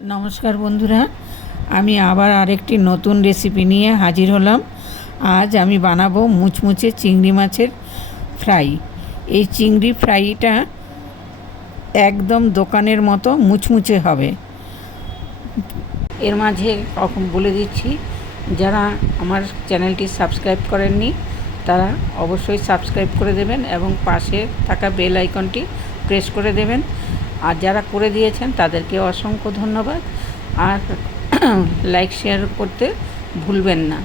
নমস্কার বন্ধুরা, আমি আবার আরেকটি নতুন রেসিপি নিয়ে হাজির হলাম। আজ আমি বানাবো মুচমুচে চিংড়ি মাছের ফ্রাই। এই চিংড়ি ফ্রাইটা একদম দোকানের মতো মুচমুচে হবে। এর মাঝে বলে দিচ্ছি, যারা আমার চ্যানেলটি সাবস্ক্রাইব করেননি তারা অবশ্যই সাবস্ক্রাইব করে দেবেন এবং পাশে থাকা বেল আইকনটি প্রেস করে দেবেন। আর যারা করে দিয়েছেন তাদেরকে অসংখ্য ধন্যবাদ। আর লাইক শেয়ার করতে ভুলবেন না।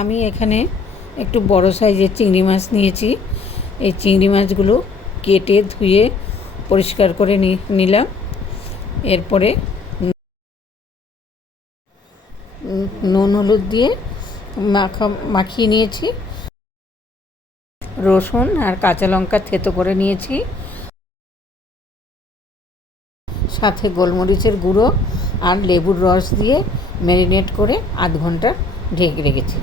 আমি এখানে একটু বড় সাইজের চিংড়ি মাছ নিয়েছি। এই চিংড়ি মাছগুলো কেটে ধুয়ে পরিষ্কার করে নিলাম। এরপরে নুন হলুদ দিয়ে মাখিয়ে নিয়েছি। রসুন আর কাঁচা লঙ্কা থেতো করে নিয়েছি, সাথে গোলমরিচের গুঁড়ো আর লেবুর রস দিয়ে ম্যারিনেট করে আধ ঘন্টা ঢেকে রেখেছি।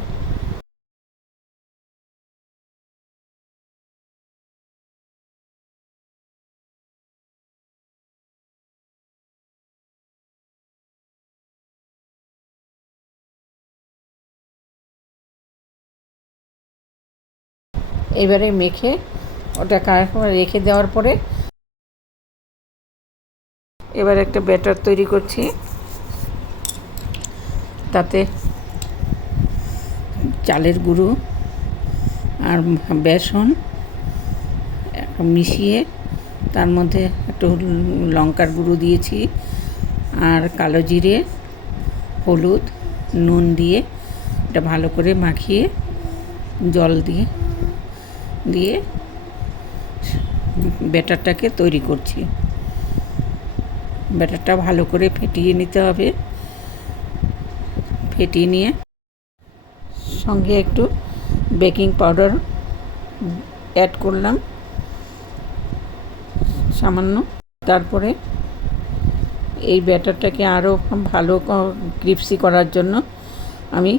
এবারে মেখে ওটা রেখে দেওয়ার পরে এবার একটা ব্যাটার তৈরি করছি। তাতে চালের গুঁড়ো আর বেসন মিশিয়ে তার মধ্যে একটু লঙ্কার গুঁড়ো দিয়েছি আর কালো জিরে, হলুদ, নুন দিয়ে এটা ভালো করে মাখিয়ে জল দিয়ে ব্যাটারটাকে তৈরি করছি। ব্যাটারটা ভালো করে ফেটিয়ে নিতে হবে। ফেটিয়ে নিয়ে সঙ্গে একটু বেকিং পাউডার অ্যাড করলাম সামান্য। তারপরে এই ব্যাটারটাকে আরও ভালো ক্রিপসি করার জন্য আমি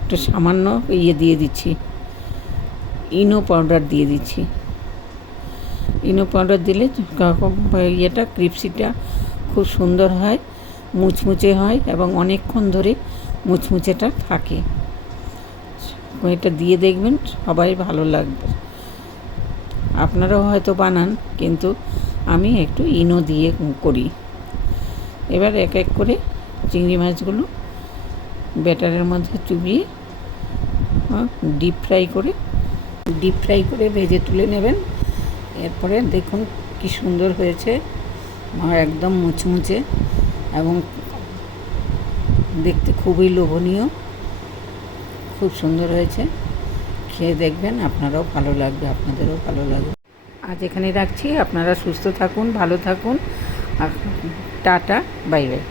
একটু সামান্য দিয়ে দিচ্ছি, ইনো পাউডার দিয়ে দিচ্ছি। ইনো পাউডার দিলে ইয়েটা ক্রিপসিটা খুব সুন্দর হয়, মুচমুচে হয় এবং অনেকক্ষণ ধরে মুচমুচেটা থাকে। এটা দিয়ে দেখবেন, সবাই ভালো লাগবে। আপনারাও হয়তো বানান, কিন্তু আমি একটু ইনো দিয়ে করি। এবার এক এক করে চিংড়ি মাছগুলো ব্যাটারের মধ্যে চুবিয়ে ডিপ ফ্রাই করে ভেজে তুলে নেবেন। এরপরে দেখুন কি সুন্দর হয়েছে, একদম মুচমুচে এবং দেখতে খুবই লোভনীয়। খুব সুন্দর হয়েছে, খেয়ে দেখবেন, আপনাদেরও ভালো লাগবে। আজ এখানে রাখছি। আপনারা সুস্থ থাকুন, ভালো থাকুন। Tata, bye bye.